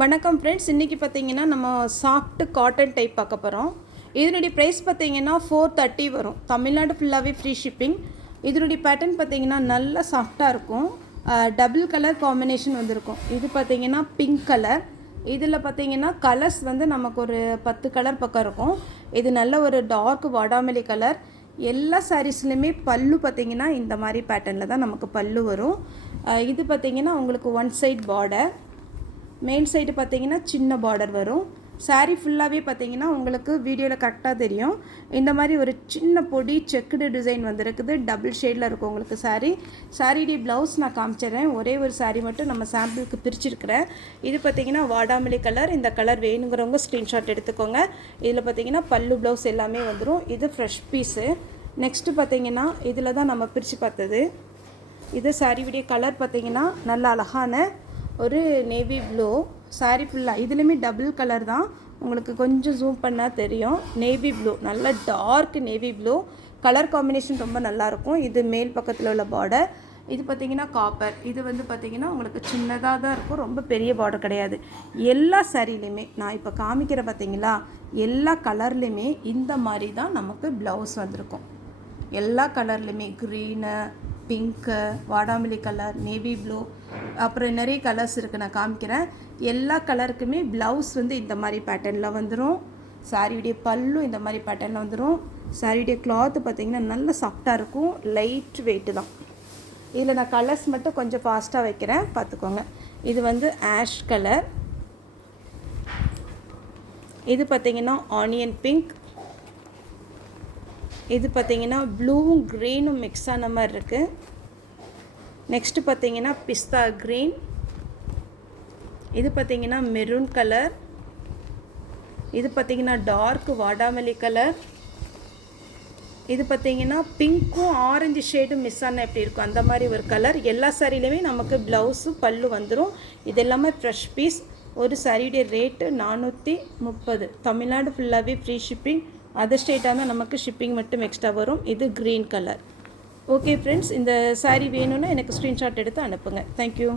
வணக்கம் ஃப்ரெண்ட்ஸ், இன்றைக்கி பார்த்தீங்கன்னா நம்ம சாஃப்ட் காட்டன் டைப் பார்க்க போகிறோம். இதனுடைய ப்ரைஸ் பார்த்தீங்கன்னா 430 வரும். தமிழ்நாடு ஃபுல்லாகவே ஃப்ரீ ஷிப்பிங். இதனுடைய பேட்டர்ன் பார்த்தீங்கன்னா நல்லா சாஃப்டாக இருக்கும். டபுள் கலர் காம்பினேஷன் வந்திருக்கும். இது பார்த்தீங்கன்னா பிங்க் கலர். இதில் பார்த்தீங்கன்னா கலர்ஸ் வந்து நமக்கு ஒரு 10 கலர் பக்கம் இருக்கும். இது நல்ல ஒரு டார்க் வாடாமல்லி கலர். எல்லா சாரீஸ்லையுமே பல்லு பார்த்திங்கன்னா இந்த மாதிரி பேட்டர்னில் தான் நமக்கு பல்லு வரும். இது பார்த்திங்கன்னா உங்களுக்கு one side border, main side பார்த்திங்கன்னா சின்ன பார்டர் வரும். சாரீ ஃபுல்லாகவே பார்த்திங்கன்னா உங்களுக்கு வீடியோவில் கரெக்டாக தெரியும். இந்த மாதிரி ஒரு சின்ன பொடி செக்குடு டிசைன் வந்துருக்குது. டபுள் ஷேடில் இருக்கும் உங்களுக்கு சாரீடி ப்ளவுஸ் நான் காமிச்சிடுறேன். ஒரே ஒரு சாரீ மட்டும் நம்ம சாம்பிளுக்கு பிரிச்சுருக்கிறேன். இது பார்த்திங்கன்னா வாடாமல்லி கலர். இந்த கலர் வேணுங்கிறவங்க ஸ்க்ரீன்ஷாட் எடுத்துக்கோங்க. இதில் பார்த்திங்கன்னா பல்லு ப்ளவுஸ் எல்லாமே வந்துடும். இது ஃப்ரெஷ் பீஸு. நெக்ஸ்ட்டு பார்த்திங்கன்னா இதில் தான் நம்ம பிரித்து பார்த்தது. இது சாரீவுடைய கலர் பார்த்திங்கன்னா நல்ல அழகான ஒரு நேவி ப்ளூ சாரீ ஃபுல்லாக. இதுலேயுமே டபுள் கலர் தான், உங்களுக்கு கொஞ்சம் ஜூம் பண்ணால் தெரியும். நேவி ப்ளூ, நல்ல dark navy blue colour combination ரொம்ப நல்லாயிருக்கும். இது மேல் பக்கத்தில் உள்ள பார்டர். இது பார்த்திங்கன்னா காப்பர். இது வந்து பார்த்திங்கன்னா உங்களுக்கு சின்னதாக தான் இருக்கும், ரொம்ப பெரிய பார்டர் கிடையாது. எல்லா சாரீலையுமே நான் இப்போ காமிக்கிற பார்த்திங்களா, எல்லா கலர்லேயுமே இந்த மாதிரி தான் நமக்கு ப்ளவுஸ் வந்திருக்கும். எல்லா கலர்லேயுமே க்ரீனு, பிங்க்கு, வாடாமல்லி கலர், நேவி ப்ளூ, அப்புறம் நிறைய கலர்ஸ் இருக்குது, நான் காமிக்கிறேன். எல்லா கலருக்குமே ப்ளவுஸ் வந்து இந்த மாதிரி பேட்டர்னில் வந்துடும். சாரியுடைய பல்லும் இந்த மாதிரி பேட்டர்னில் வந்துடும். சாரியுடைய கிளாத்து பார்த்திங்கன்னா நல்ல சாஃப்டாக இருக்கும், லைட் வெயிட்டு தான். இதில் நான் கலர்ஸ் மட்டும் கொஞ்சம் ஃபாஸ்ட்டாக வைக்கிறேன், பார்த்துக்கோங்க. இது வந்து ஆஷ் கலர். இது பார்த்திங்கன்னா ஆனியன் பிங்க். இது பார்த்திங்கன்னா ப்ளூவும் க்ரீனும் மிக்ஸ் ஆன மாதிரி இருக்குது. நெக்ஸ்ட்டு பார்த்திங்கன்னா பிஸ்தா க்ரீன். இது பார்த்திங்கன்னா மெரூன் கலர். இது பார்த்திங்கன்னா டார்க் வாடாமல்லி கலர். இது பார்த்திங்கன்னா பிங்க்கும் ஆரஞ்சு ஷேடும் மிஸ் ஆனால் எப்படி இருக்கும் அந்த மாதிரி ஒரு கலர். எல்லா சாரிலையுமே நமக்கு ப்ளவுஸு பல்லு வந்துடும். இது எல்லாமே ஃப்ரெஷ் பீஸ். ஒரு சாரியுடைய ரேட்டு 430. தமிழ்நாடு ஃபுல்லாகவே ஃப்ரீ ஷிப்பிங். அதர் ஸ்டேட்டாக தான் நமக்கு ஷிப்பிங் மட்டும் எக்ஸ்ட்ரா வரும். இது க்ரீன் கலர். ஓகே ஃப்ரெண்ட்ஸ், இந்த சாரீ வேணும்னா எனக்கு ஸ்க்ரீன்ஷாட் எடுத்து அனுப்புங்க. தேங்க்யூ.